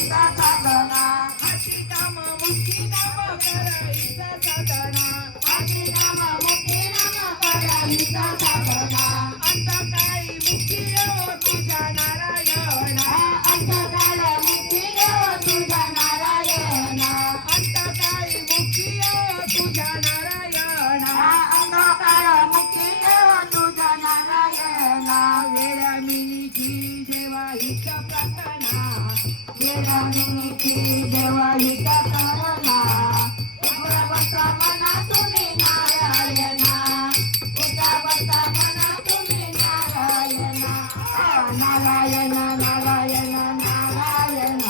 करायचा साधना हाती नाम मुखी नाम करायचा साधना हाती नाम मुखी नाम करायचा साधना अंतकाळी मुखी येवो तुझ्या नारायणा अंतकाळ मुक्ती देव तुझ्या नारायणा अंतकाळी मुखी येवो तुझ्या नारायणा अंधकार मुक्ती देव तुझ्या नारायणा वेळामिनीची देवा हिचा प्रार्थना वेळानिमित्ती देवा हिचा करणा उभा बसा मना तुम्ही नारायणा उभा बसा मना तुम्ही नारायणा नारायण नारायण नारायण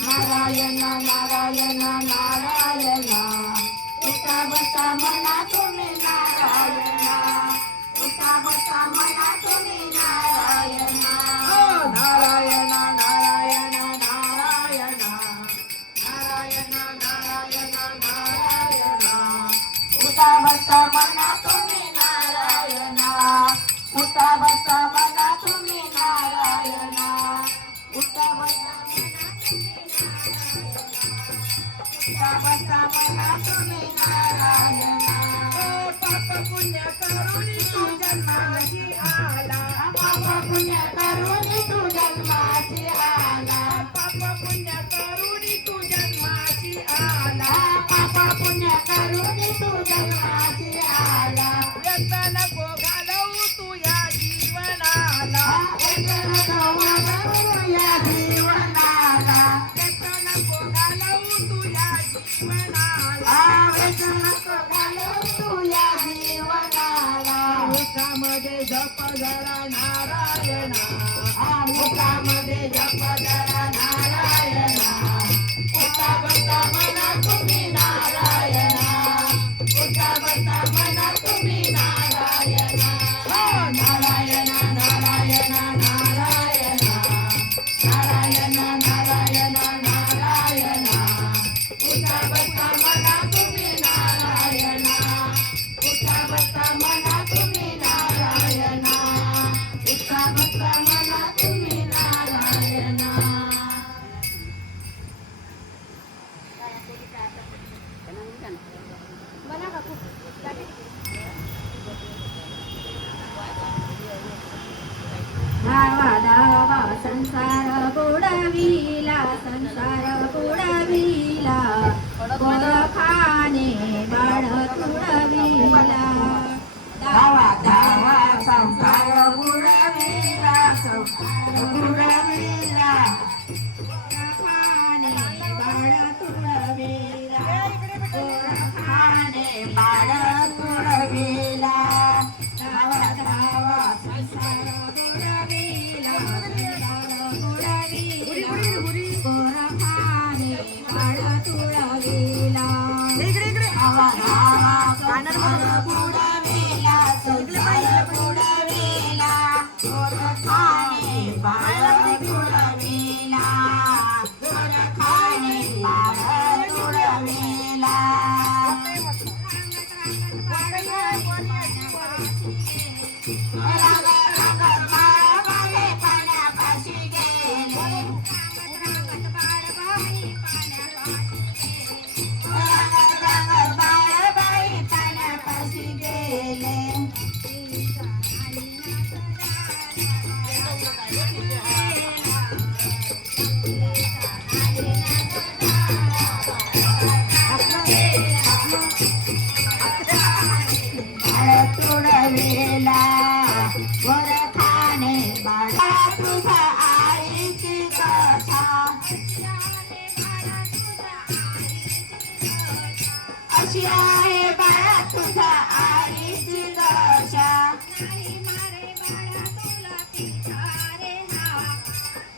नारायण नारायण नारायण उठा बसा मना तुम्ही नारायणा उठा बसा मना तुम्ही नारायणा नारायण नारायण नारायण नारायण नारायण नारायण उठा बसा मना तुम्ही नारायणा उठा बसा मना तुम्ही नारायणा उठा बसा मना तुम्ही नारायणा पाप पुण्य करुणी तू जन्माची आला पाप पुण्य करुणी तू जन्माची आला पाप पुण्य करुणी तू जन्माची आला पाप पुण्य करुणी तू जन्माची आला व्यर्थ नको घालवू तू या जीवनाला या जीवनाला व्यर्थ नको घालवू तू या जीवनाला तुया जीवनाला मुखामध्ये जप जरा नारायणा मुखामध्ये जप जरा नारायणा उठा बसा मना तुम्ही नारायणा उठा बसा मना तुम्ही नारायणा नारायण नारायण नारायण नारायण नारायण नारायण उठा बसा मना तुम्ही नारायणा उठा बसा मना तुम्ही नारायणा उठा बसा मना तुम्ही नारायणा धावा धावा संसार बुडविला गोरखाने बाळ तुडविला धावा धावा संसार बुडविला गोरखाने बाळ तुडविला गोरखाने बाळ तुडविला धावा धावा संसार बुडविला गोरखाने बाळ तुडविला धावा धावा संसार बुडविला गोरखाने बाळ तुडविला गोरखाने बाळ तुडविला रंग रंग बाळाबाई पाण्यापाशी गेले रंग रंग बाळाबाई पाण्यापाशी गेले बाळ तुडविला गोरखाने बाळा तुझ्या आईची कथा अशी आहे बाळा तुझ्या आईची दशा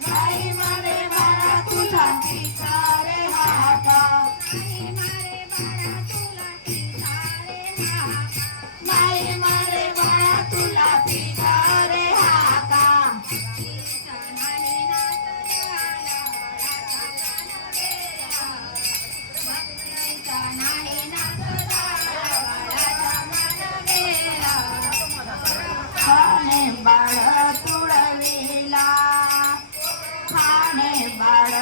नाही मरे बाळा तुझा पिता रे हाका नाही मरे बाळा तुला पिता रे हाका बाळ तुडविला खाणे बाळ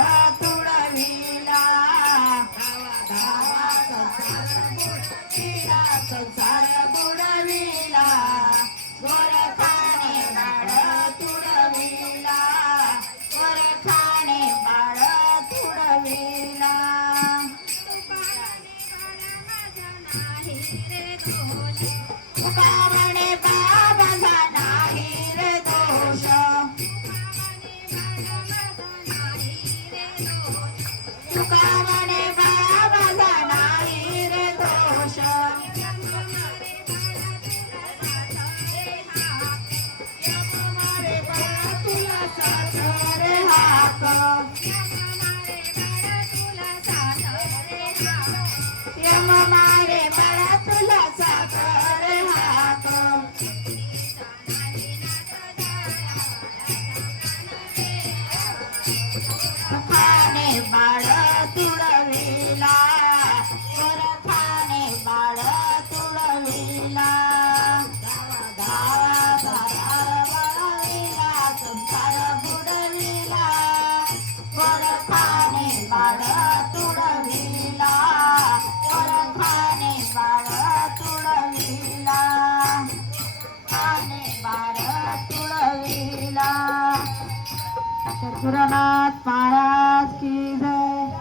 महाराज की जय.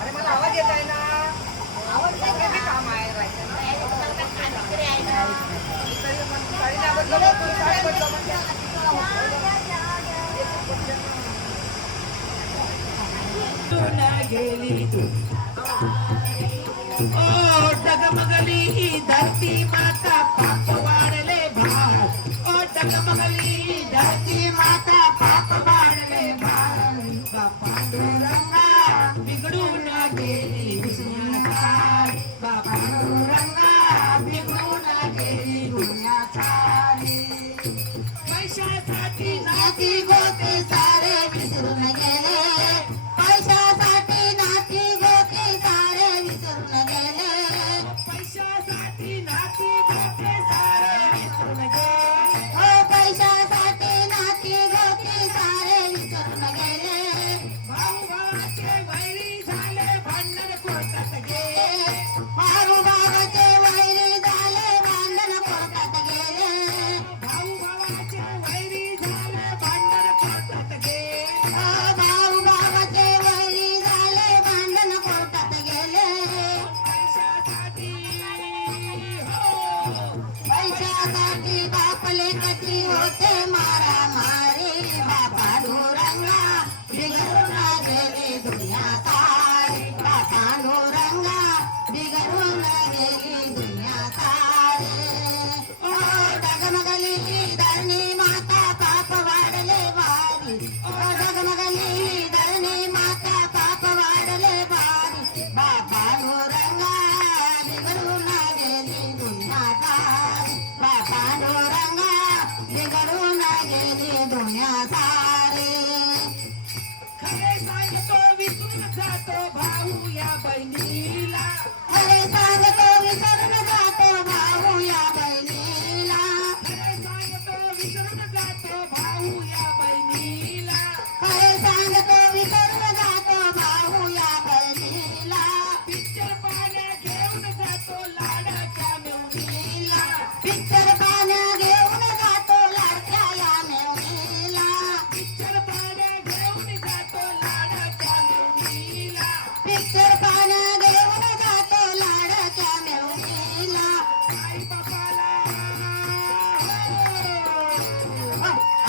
अरे मला आवाज येत आहे ना. आवाज येत काम आहे गेली तू ओ डगमगली ही धरती माता पाप वाढले भार. ओ डगमगली ही धरती माता पाप वाढले भार. पांडुरंगा बिघडून गेली दुनिया. पांडुरंगा बिघडून गेली दुनिया. पैशासाठी नाती गोती सारे विसरून गेले. पैशासाठी नाती गोती सारे विसरून गेले. पैशासाठी नाती गोती सारे विसरून गेले. हो पैशासाठी नाती गोती सारे विसरून गेले. भाऊ भावाचे वैरी झाले भांडण कोर्टात गेले. भाऊ भावाचे वैरी झाले भांडण कोर्टात गेले. भाऊ भावाचे वैरी झाले भांडण कोर्टात गेले. भाऊ भावाचे वैरी झाले भांडण कोर्टात गेले. पैशासाठी हो पैशासाठी बापले कधी होते मारामारी. बापा डोरंगा बिघडून गेली दुनिया सारी. बापा डोरंगा बिघडून गेली दुनिया सारी. ओ डगमगली ही धरणी माता पाप वाढले भारी. ओ डगमगली ही धरणी माता पाप वाढले भारी. बापा डोरंगा बिघडून गेली दुनिया सारी. बापा डोरंगा बिघडून गेली दुनिया सारी. खरे सांगतो विसरून जातो भाऊ या बहिणीला. खरे सांगतो विसरून जातो भाऊ या बहिणीला. खरे सांगतो विसरून जातो भाऊ या बहिणीला. खरे सांगतो विसरून जातो भाऊ या बहिणीला. पिक्चर पाण्या घेऊन जातो लाडाच्या मेवणीला. पिक्चर पाण्या घेऊन जातो लाडक्या या मेवणीला. पिक्चर पाण्या घेऊन जातो लाडाच्या मेवणीला. पिक्चर पाण्या घेऊन जातो लाडाच्या मेवणीला. आई बापाला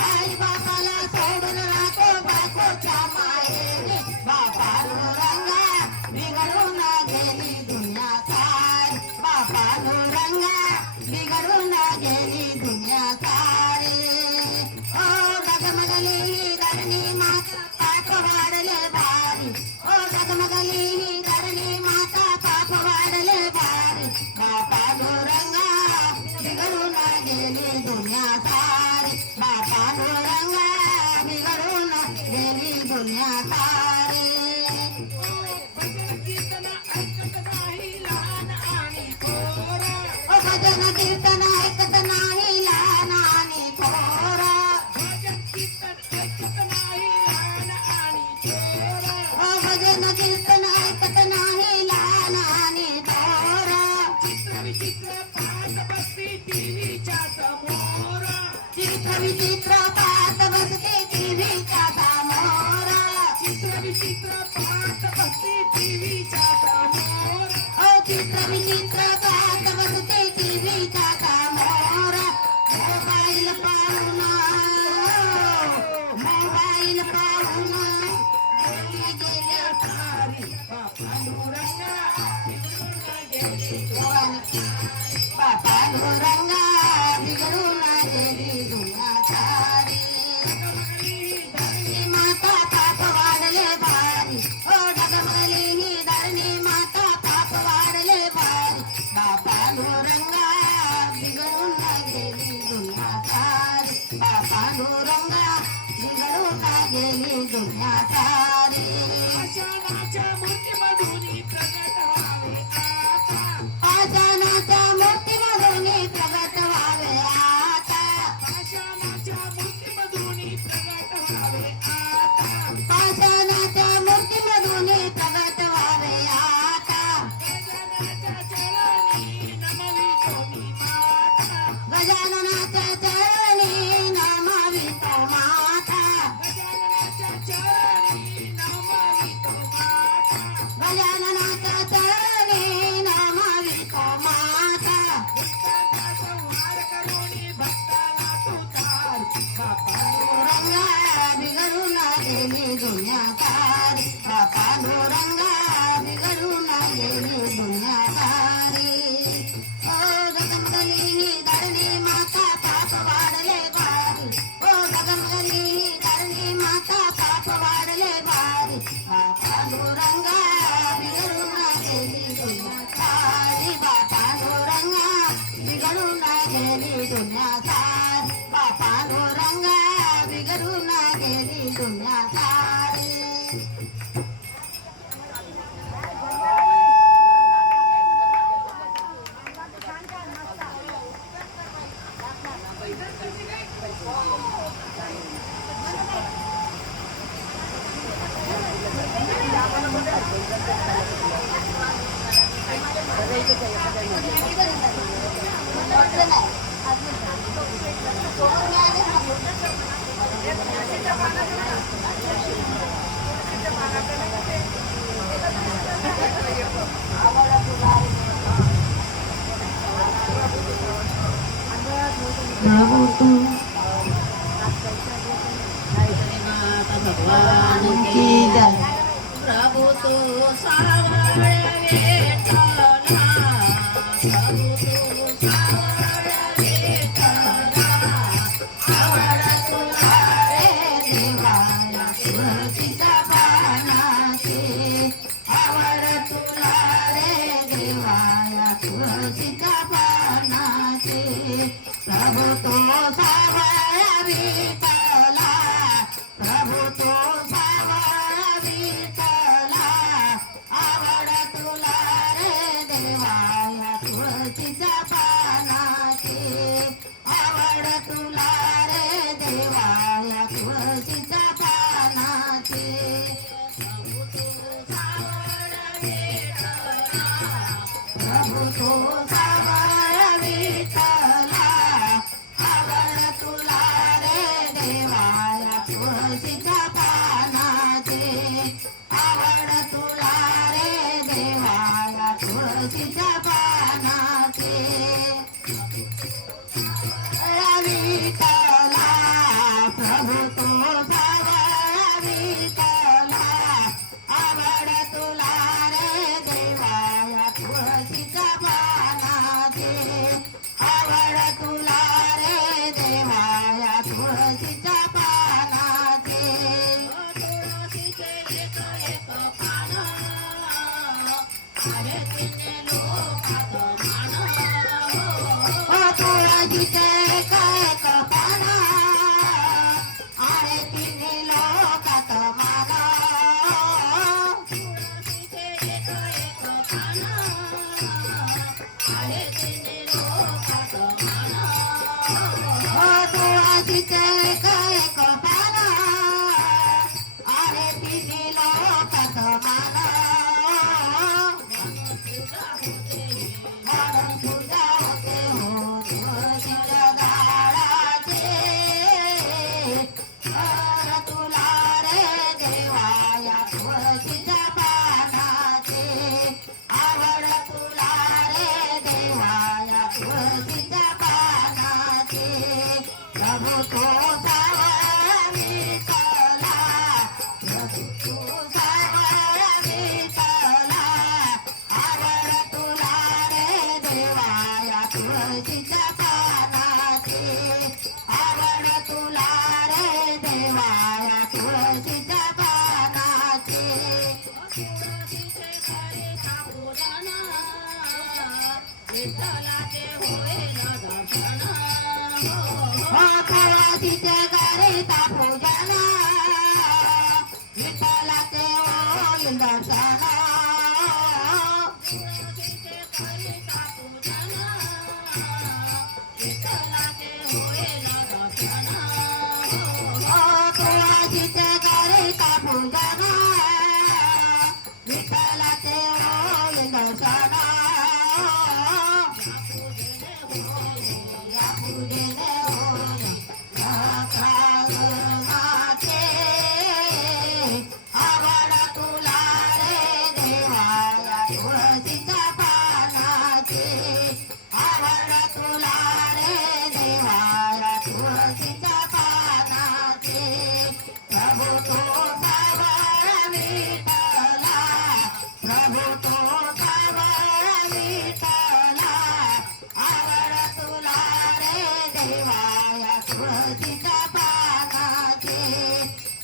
आई बापाला सोडून राहतो बायकोच्या मायेने. बापा डोरंगा बिघडून गेली दुनिया सारी. बापा डोरंगा बिघडून गेली दुनिया सारी. ओ डगमगली ही धरणी माता पाप वाढले भारी. ओ डगमगली ही धरणी माता पाप वाढले भारी. बापा डोरंगा बिघडून गेली दुनिया सारी. बापा डोरंगा बिघडून गेली दुनिया सारी. भजन कीर्तन ऐकत नाही लहान आणि थोरा. ओ भजन कीर्तन ऐकत नाही लहान आणि थोरा. भजन कीर्तन ऐकत नाही लहान आणि थोरा. ओ भजन कीर्तन ऐकत नाही लहान आणि थोरा. चित्र विचित्र पाहत बसती टीव्हीच्या समोर. चित्र विचित्र पाहत बसते टीव्हीच्या समोर. चित्र विचित्र पाहत बसते टीव्हीच्या समोर. ओ चित्र विचित्र पाहत बसते टीव्हीच्या समोर. मोबाईल पाहून मोबाईल पाहून गेली गेल्या सारी. पांडुरंगा पांडुरंगा बिघडून गेली दुनिया सारी. धरणी माता पाप वाढले भारी. ओ डगमगली ही धरणी माता पाप वाढले भारी. बापा डोरंगा बिघडून गेली दुनिया सारी. बापा डोरंगा बिघडून गेली दुनिया सारी. आशानाच्या मूर्तीमधून प्रगट व्हावे आता. आशानाच्या मूर्तीमधून प्रगट व्हावे आता. आशानाच्या मूर्तीमधून प्रगट व्हावे आता. आशानाच्या मूर्तीमधून प्रगट व्हावे आता. गजाननाच्या चरणी प्रभु तू भगवान की जय. प्रभु तू सावळ विठ्ठला प्रभु तू सावळ विठ्ठला आवड तुला रे देवाला तुळशीच्या पानाची आवड तुला रे देवाला तुळशीच्या पानाची प्रभु तो सावळ विठ्ठला प्रभु तो सावळ विठ्ठला आवड तुला रे देवाला तुळशीच्या पानाची आवड तुला रे देवाला तुळशीच्या पानाची प्रभु तो सावळ विठ्ठला आवड तुला रे देवाला तुळशीच्या पानाची आवड तुला रे देवाला तुळशीच्या पानाची विठ्ठला प्रभु तो सावळ विठ्ठला आवड तुला रे देवाला तुळशीच्या पानाची आवड तुला रे देवाला तुळशीच्या पानाची तुळशीचे एक एक पान अरे तिने लोकात मान तुळशीचे काय कपाना अरे तिने लोकात माना तुळशीचे एक एक पान अरे तिने लोकात मान तुळशीचे काय कपाना अरे तिने लोकात माना म्हणून तुझ्या होते हो तुळशीच्या झाडाचे तर तुला रे देवाया तुळशीच्या पानाचे आवड तुला रे देवाया तुळशीच्या पानाचे प्रभु तो सावळ विठ्ठला प्रभु तो सावळ विठ्ठला आवड तुला रे देवाया तुळशीच्या पानाची आवड तुला रे देवाया तुळशीच्या पानाची तुळशीचे करिता पूजन विठ्ठलाचे होईल दर्शन तुळशीच्या करिता पूजन विठ्ठलाचे होईल दर्शन तुळशीचे करिता पूजन विठ्ठलाचे होईल दर्शन तुळशीच्या करिता पूजन विठ्ठलाचे होईल दर्शन या पूजेने होईल नाथे आवड तुला रे देवाया तुळशीच्या पानाची आवड तुला रे देवाया तुळशीच्या पानाची प्रभु तो सावळ विठ्ठला प्रभु तो सावळ विठ्ठला आवड तुला रे देवाया तुळशीच्या पानाची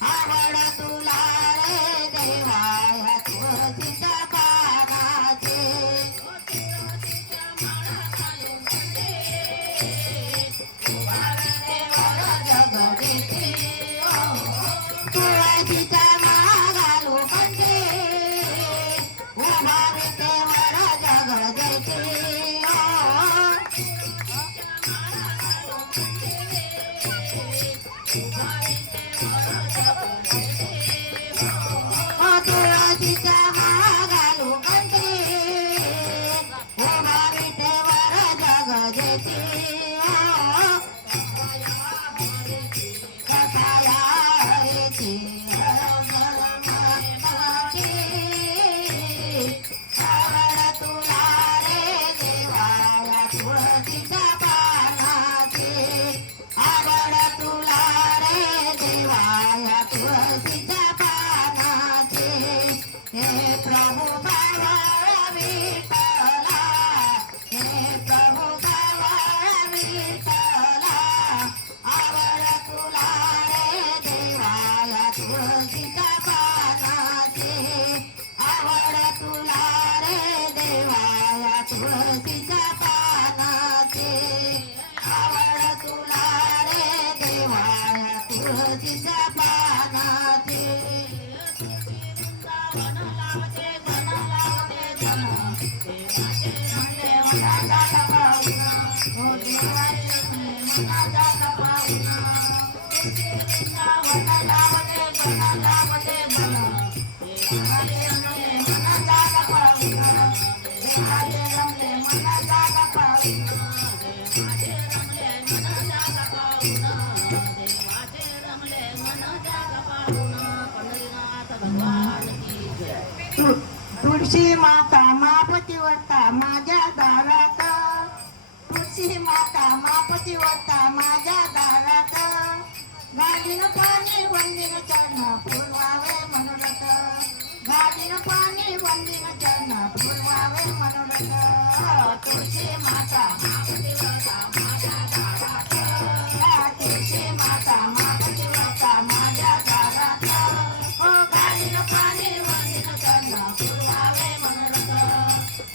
आवड तुला रे देवाया तुळशीच्या पानाची तुळशीच्या माळा घालून बंदे वर जगदेते तुळशीच्या माळा घालू कंठे उभारते वर जगदेते तुळशीच्या माळा घालू कंठी उभा विटेवर जग जेती कथाया हरेची आवड तुला रे देवाया तुळशीच्या पानाची आवड तुला रे देवाया तुळशीच्या पानाची हे प्रभू गवळ विठ्ठला हे प्रभू गवळ विठ्ठला आवड तुला रे देवाया तुळशीच्या पानाची आवड तुला रे देवाया तुळशीच्या पानाची आवड तुला रे देवाया तुळशीच्या पानाची वृंदावन लावते वन लावते वन देवाचे रमले मनाचा पाहुणा हो देवाचे मनाचा पाहुणा वृंदावन लावते वन लावते वन देवाचे रमले मनाचा पाहुणा देवाचे रमले मनाचा पाहुणा देवाचे रमले मन जागा पाहुणा देवाचे रमले मन जागा पाहुणा पंढरीनाथ भगवान की जय. तुळशी माता मापतिवता माझ्या दारात तुळशी माता मापतिवता माझ्या दारात गाडीन पाणी वंदिन चरण फुलवावे मनोरथ गाडीन पाणी वंदिन चरण फुलवावे मनोरथ तुळशी माता मापतिवता माझ्या दारात तुळशी माता मापतिवता माझ्या दारात ओ गाडीन पाणी वंदिन चरण फुलवावे मनोरथ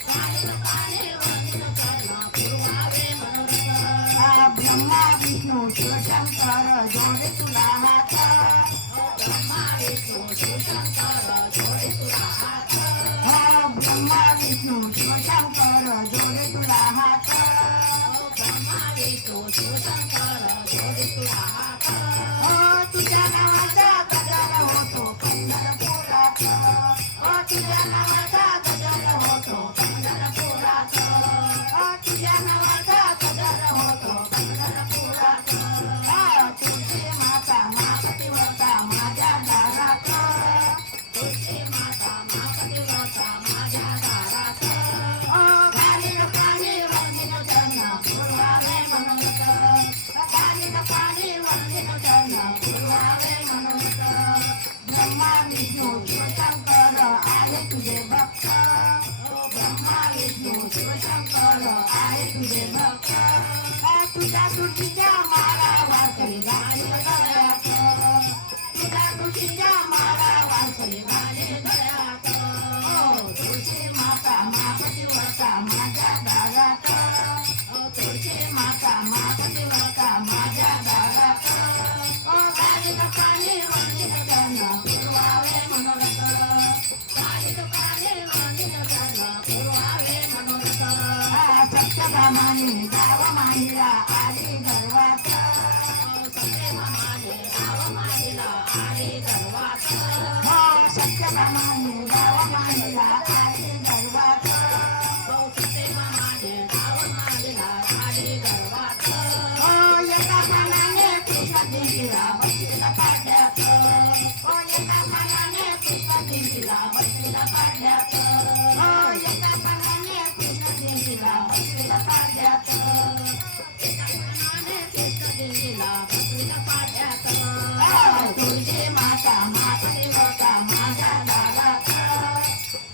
गाडीन पाणी वंदिन चरण फुलवावे मनोरथ ब्रह्मा विष्णू शिवशंकर जोडे तुला हात ब्रह्मा विष्णू शिवशंकर जोडे तुला हात ब्रह्मा विष्णू शिवशंकर जोडे तुला हात ब्रह्मा विष्णू शिवशंकर जोडे तुला हात तुझ्या नावाचा गजर होतो पंढरपुरात तुझ्या नावाचा गजर होतो पंढरपुरात तुझ्या नावाचा गजर होतो पंढरपुरात तुझी माता मापतिवता माझ्या दारात तुझी माता मापतिवता माझ्या दारात घालीन पाणी वंदिन चरण फुलवावे मनोरथ घालीन पाणी वंदिन चरण फुलवावे मनोरथ ब्रह्मा विष्णू शिवशंकर आहे तुझे भक्त ब्रह्मा विष्णू शिवशंकर आहे तुझे भक्त तुझ्या तुळशीच्या माळा वारकरी घालीन गळ्यात तुझ्या तुळशीच्या माळा वारकरी घालीन गळ्यात तुळशी माता मापतिवता माझ्या दारात तुळशी माता मापतिवता माझ्या दारात गाडीत पाणी वंदिन चरण फुलवावे मनोरथ गाडीत पाणी वंदिन चरण फुलवावे मनोरथ सत्यभामाने गाव माहिला आली गर्वात सत्यभामाने गाव माहिला आली गर्वात सत्यभामाने गाव माहिला आली गर्वात सत्यभामाने गाव माहिला आली गर्वात एका पानाने कृष्ण देवीला बसलेला पाड्यात एका पानाने कृष्ण देवीला बसलेला पाड्यात एका पानाने कृष्ण देवीला बसलेला पाड्यात एका पानाने कृष्ण देवीला बसलेला पाड्यात तुळशी माता मापतिवता माझ्या दारात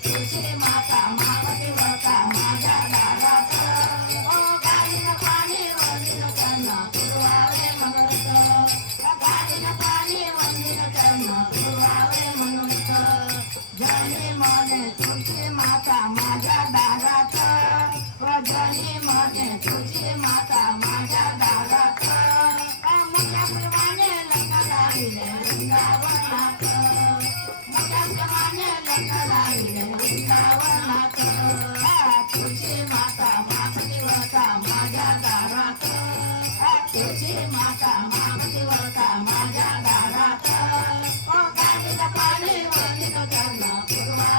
तुळशी माता मापतिवता माझ्या दारात गाडीन पाणी वंदिन चरण फुलवावे मनोरथ गाडीन पाणी वंदिन चरण फुलवावे मनोरथ जनी मने तुळशी माता माझ्या दारात जनी मने तुळशी माता माझ्या दारात मोठ्या प्रमाणे लग्न राहिले वृंदावनात मोठ्या प्रमाणे लग्न राहिले वृंदावनात तुळशी माता मापतिवता माझ्या दारात तुळशी माता मापतिवता माझ्या दारात गाडीला पाणी वंदिन चरण फुलवावे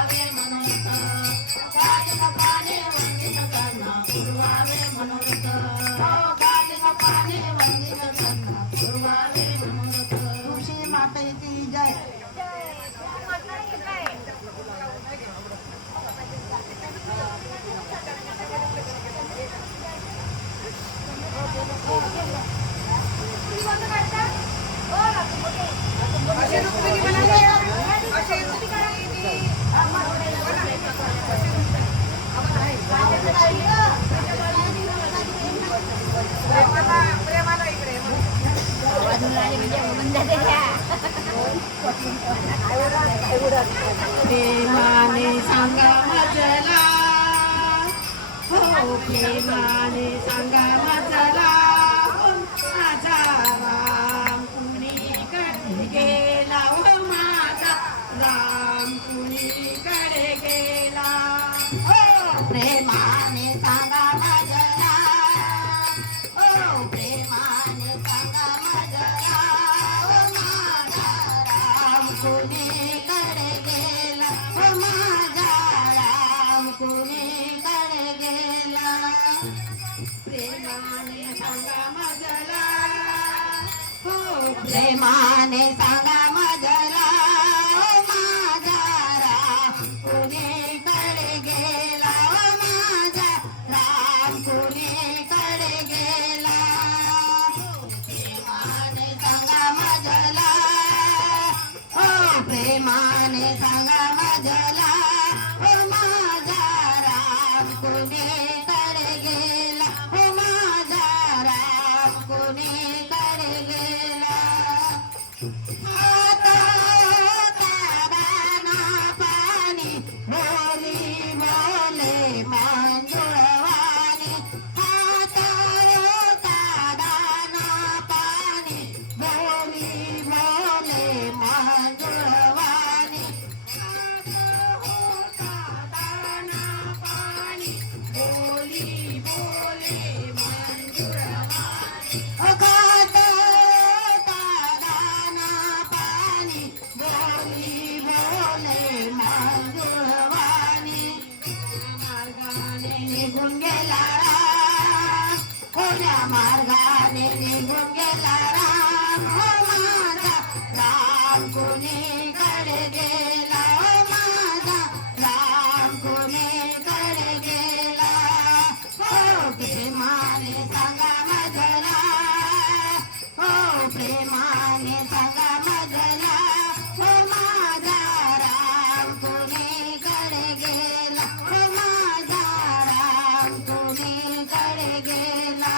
प्रेमाला इकडे प्रेमाने सांगा मजला हो प्रेमाने सांगा मजला माझा राम कुणीकडे गेला हो माझा राम कुणीकडे गेला हो प्रेमाने सांगा मजला हो प्रेमाने सांगा मजला हो माझा राम कुणीकडे गेला हो माझा राम कुणीकडे गेला प्रेमाने सांगा मजला हो प्रेमाने सांगा मजला हो माझा राम कुणीकडे गेला हो माझा राम कुणीकडे गेला प्रेमाने सांगा मजला हो प्रेमाने सांगा मजला हो माझा राम कुणीकडे गेला हो माझा राम कुणीकडे गेला आता ताराना पाणी बोली बोले मंजुळवाणी आता ताराना पाणी बोली बोले मंजुळवाणी ताराना पाणी बोली बोले मंजुळवाणी अगाध ताराना पाणी बोली बोले मंजुळवाणी मार्गाने निघून गेला राम कोण्या मार्गाने निघून गेला राम हो माझा राम कोणीकडे गेला हो माझा राम कोणीकडे गेला हो प्रेमाने सांगा मजला हो प्रेमाने सांगा मजला हो माझा राम कोणीकडे गेला हो माझा राम कोणीकडे गेला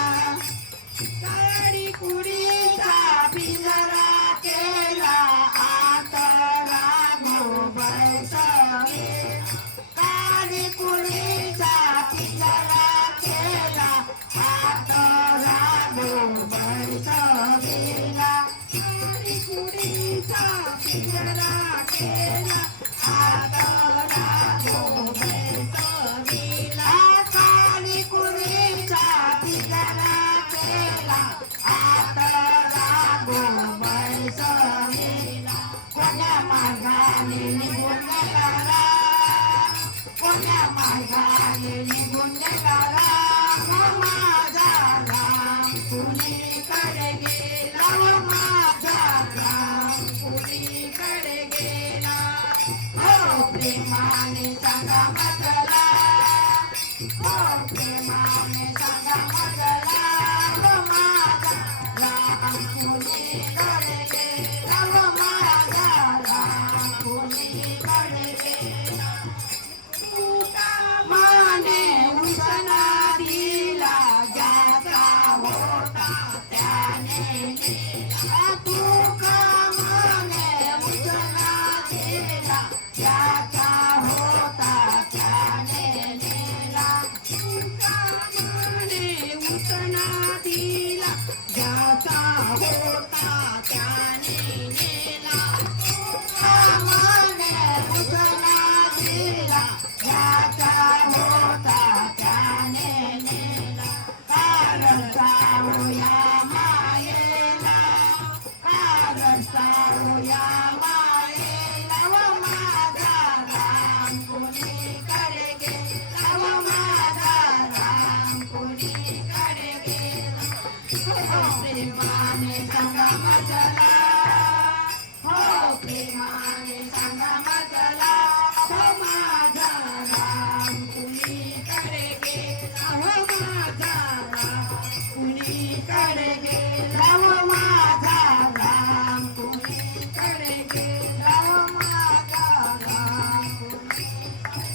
काळी कुडीचा पिंजरा केला आता राघो बसवे काळी कुडीचा पिंजरा केला आता राघो बसवेला काळी कुडीचा पिंजरा केला आता राघो बसवेला काळी कुडीचा पिंजरा केला आता राघो बसवेला कोण्या मार्गाने निघून गेला राम कोण्या मार्गाने निघून गेला राम हो माझा राम कुणीकडे गेला हो माझा राम कुणीकडे गेला हो प्रेमाने सांगा मजला हो प्रेमाने सांगा मजला हो माझा राम कुणीकडे गेला हो माझा राम कुणीकडे गेला तुका माने उसना दिला ज्याचा होता त्याने नेला तुका माने उसना दिला ज्याचा होता त्याने नेला तुका माने उसना दिला ज्याचा होता त्याने नेला तुका माने उसना दिला ज्याचा होता त्याने नेला कारण सावया मायेला कारण सावया मायेला व माझा राम कुणीकडे गेला व माझा राम कुणीकडे गेला हो प्रेमाने सांगा मजला हो प्रेमाने सांगा मजला हो माझा राम कुणीकडे गेला हो माझा राम कुणीकडे गेला हो माझा राम कुणीकडे गेला हो माझा राम कुणीकडे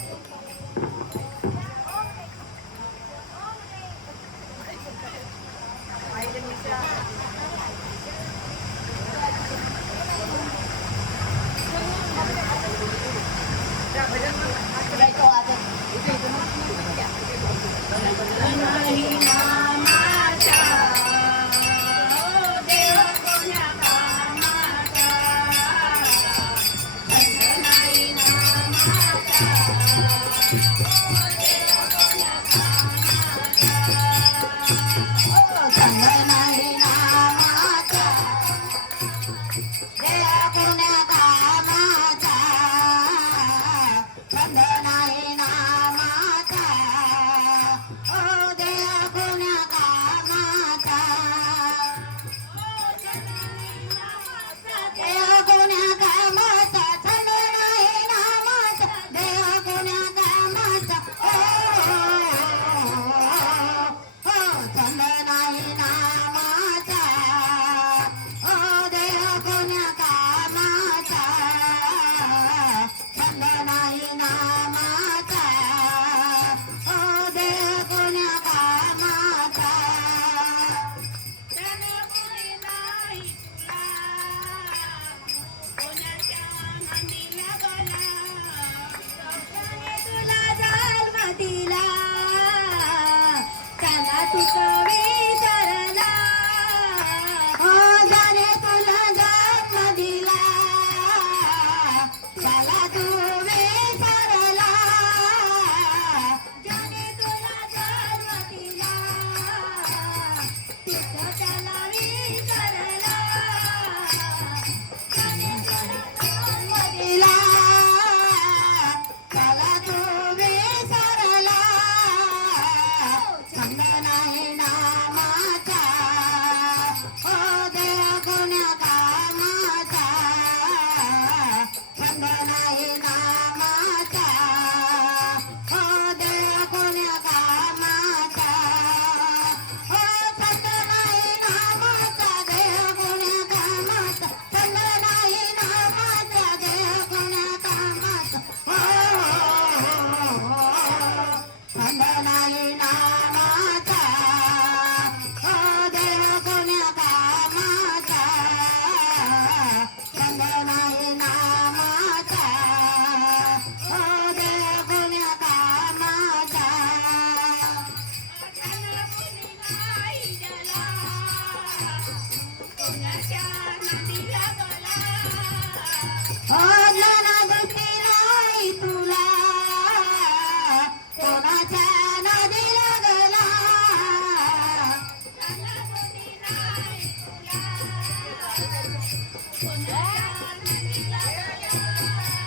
नाही नामाचा हो देव गुण्या कामाचा छंद नाही नामाचा हो देव गुण्या कामाचा हो छंद नाही नामाचा देव गुण्या कामाचा छंद नाही नामाचा देव गुण्या कामाचा छंद नाही नामाचा हो देव गुण्या कामाचा छंद नाही नामाचा हो देव गुण्या कामाचा हो ज्ञानादृष्टी नाही तुला कोणाच्या नादी लागला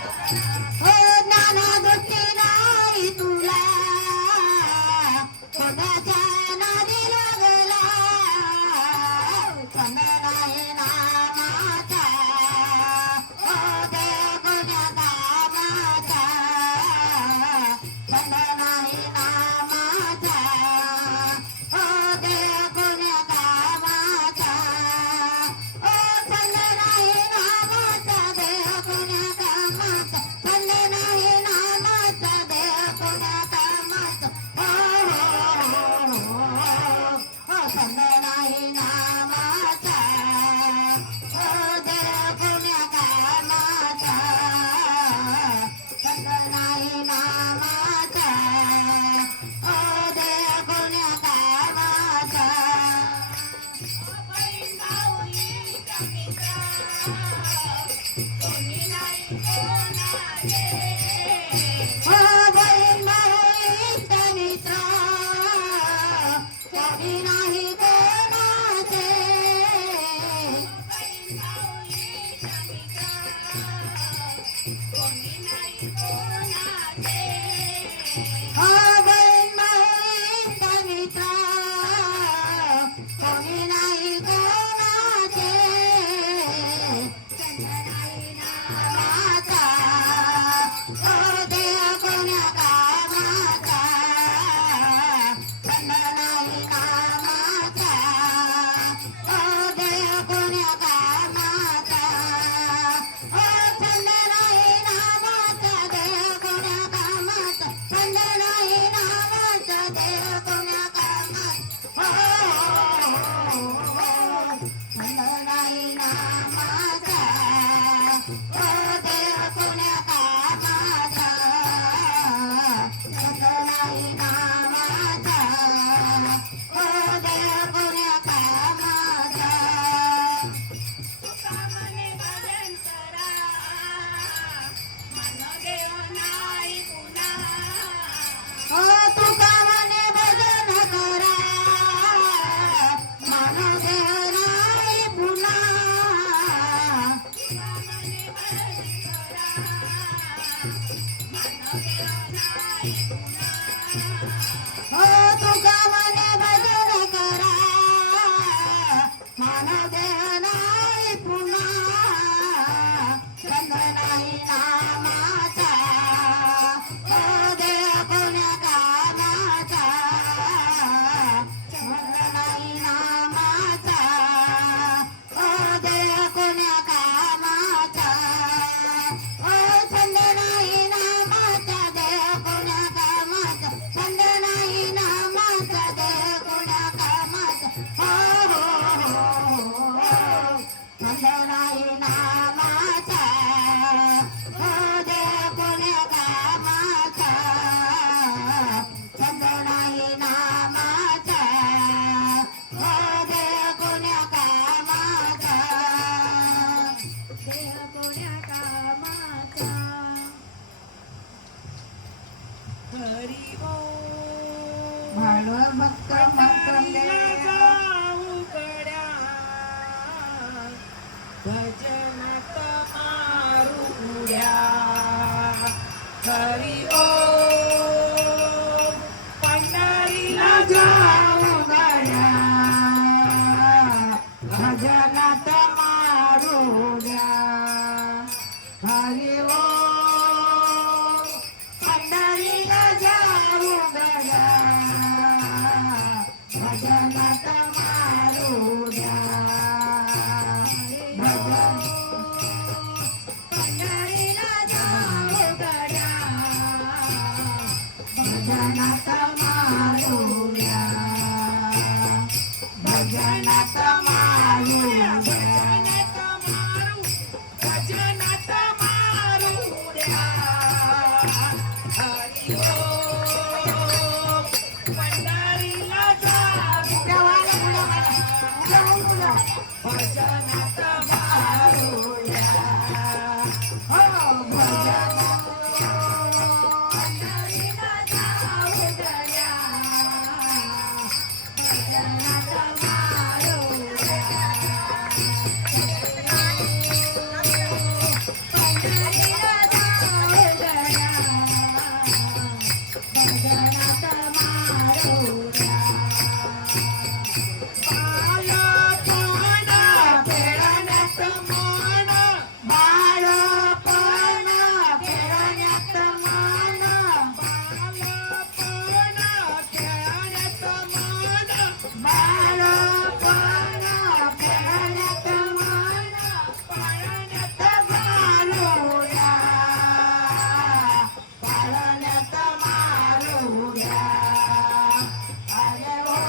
हो ज्ञानादृष्टी नाही तुला कोणाच्या नादी लागला छंद नाही नामाचा हो देव गुण्या कामाचा छंद नाही नामाचा हो देव गुण्या कामाचा हो छंद नाही नामाचा देव गुण्या कामाचा छंद नाही नामाचा देव गुण्या कामाचा हो छंद नाही नामाचा हो देव गुण्या कामाचा छंद नाही नामाचा हो देव गुण्या कामाचा हो बहीण भाऊ इष्ट मित्र कोणी नाही कोणाचे हो बहीण भाऊ इष्ट मित्र कोणी नाही कोणाचे छंद नाही नामाचा हो देव गुण्या कामाचा छंद नाही नामाचा भजनात मारुड्या भजन पंढरीला जाऊ गड्या भजनात मारुड्या भजनात मारुड्या भजनात मारुड्या हरी ओम पंढरीला जाऊ भजनात मारुड्या हो भजन पंढरीला जाऊ गड्या भजनात मारुड्या पंढरीला जाऊ गड्या भजनात मारुड्या बाळपण खेळण्यात मन बाळपण खेळण्यात मन बाळपण खेळण्यात मन बाळपण खेळण्यात मन पाळण्यात मारुड्या पाळण्यात मारुड्या अरे हो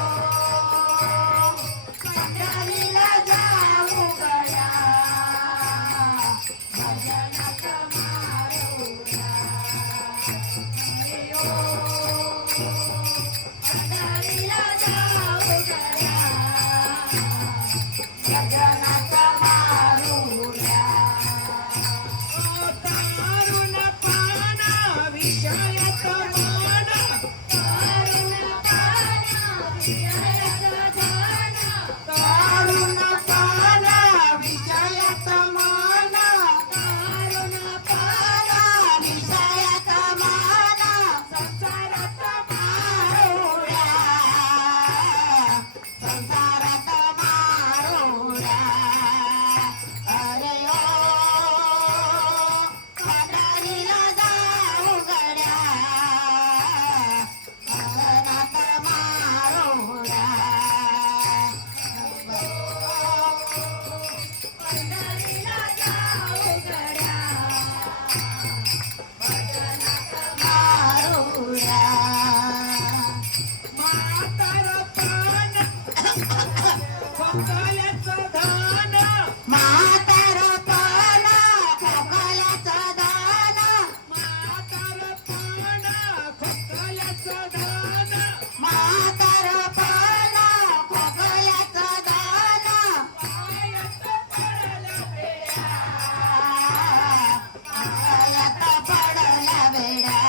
पंढरीला जाऊ गड्या भजनात मारुड्या अरे हो पंढरीला जाऊ गड्या भजनात मारुड्या तारुण पान विषयात मन तारुण पान विषयात मन तारुण पान विषयात मन संसारात मारुड्या संसारात मारुड्या अरे ओ पंढरीला जाऊ गड्या भजनात मारुड्या पंढरीला जाऊ गड्या भजनात मारुड्या म्हातारपण खोकल्याचं धान म्हातारपण खोकल्याचं दान म्हातारपण खोकल्याचं धान म्हातारपण खोकल्याचं दान पायात पडलं बेड्या पायात पडल्या बेड्या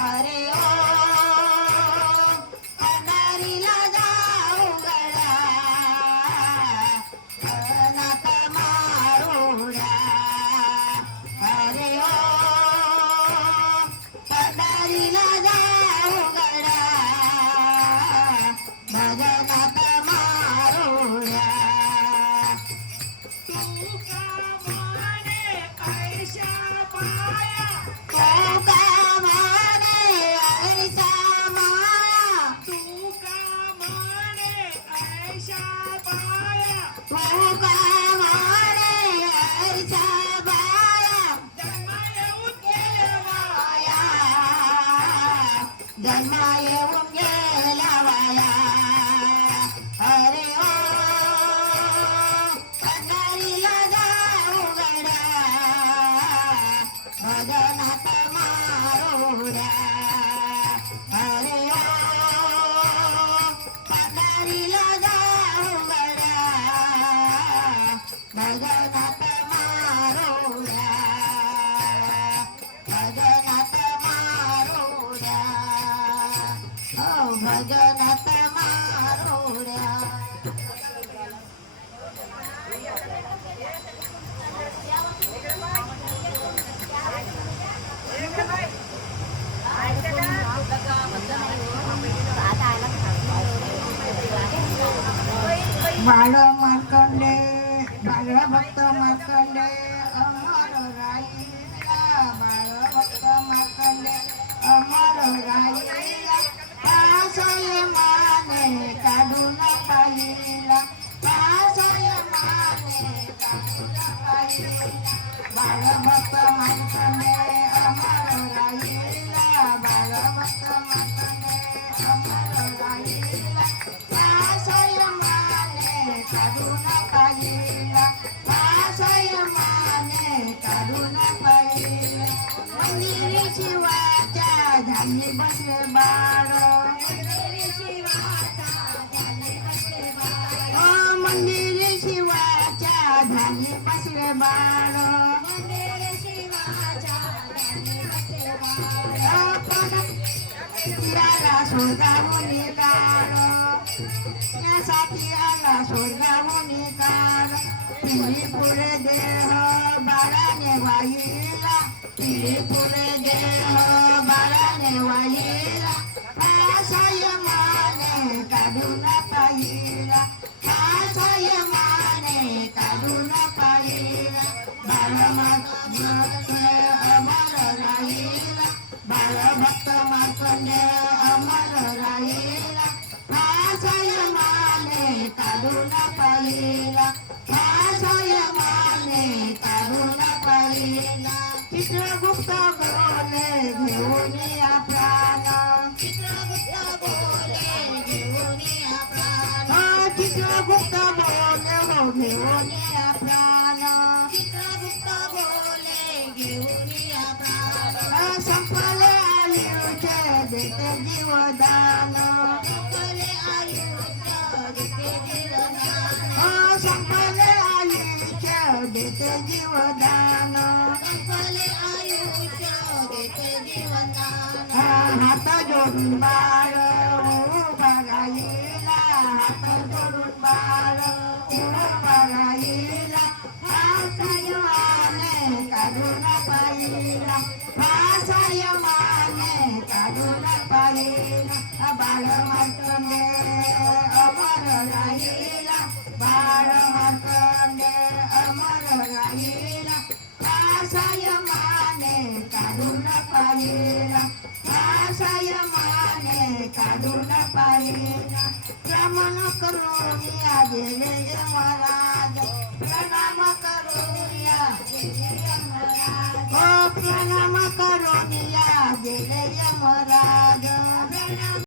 अरे ओ पंढरीला जाऊ गड्या भजनात मारुड्या अरे ओ पंढरीला जाऊ गड्या भजनात मारुड्या तू का माने ऐशा पाया तो का माने ऐसा माया तू का माने ऐशा पाया तो का माने ऐसा बाया जन्म येऊन गेले वाया जन्म येऊन गेला वाया अरे ओ पंढरीला जाऊ गड्या भजनात मारुड्या अरे ओ पंढरीला जाऊ गड्या भजनात मारुड्या भजनात मारुड्या हो भजनात मारुड्या बाळ मार्कंडे बाळ भक्त मार्कंडे अमर राहिला बाळ भक्त मार्कंडे अमर राहिला पासय माने ध्यानी बसले बाळ मंदिर शिवाच्या ध्यानी बसले बाळ आला सोडावून काळ यासाठी आला सोडावून काळ पिढी पुढे देह बाळाने वाईला पिढी पुढे देह बाळाने वाईला पासाय माने काढून पाहिला पासाय माने काढून पाहिला बाळभक्त अमर राहिला बाळभक्त मार्कंड अमर राहिला पासाय माने काढून पाहिला पासाय माने काढून पाहिला चित्रगुप्त बोले घेऊन या प्राण चित्रगुप्त बोले घेऊन या प्राण चित्रगुप्त बोले घेऊन या प्राण चित्रगुप्त बोले घेऊन या प्राण संपले आयुष्य देते जीवदान संपले आयुष्य देते जीवदान संपले आयुष्य देते जीवदान संपले आयुष्य देते जीवदान हात जोडून बाळ उभा राहिला हात जोडून बाळ उभा राहिला पासाय माने काढून पाहिला पासाय माने काढून पाहिला बाळ मार्कंडे अमर राहिला बाळ मार्कंडे अमर राहिला पासाय माने काढून पाहिला पासाय माने काढून पाहिला प्रमाण करून या गेले यमराज प्रणाम करून या गेले यमराज प्रणाम करून या गेले यमराज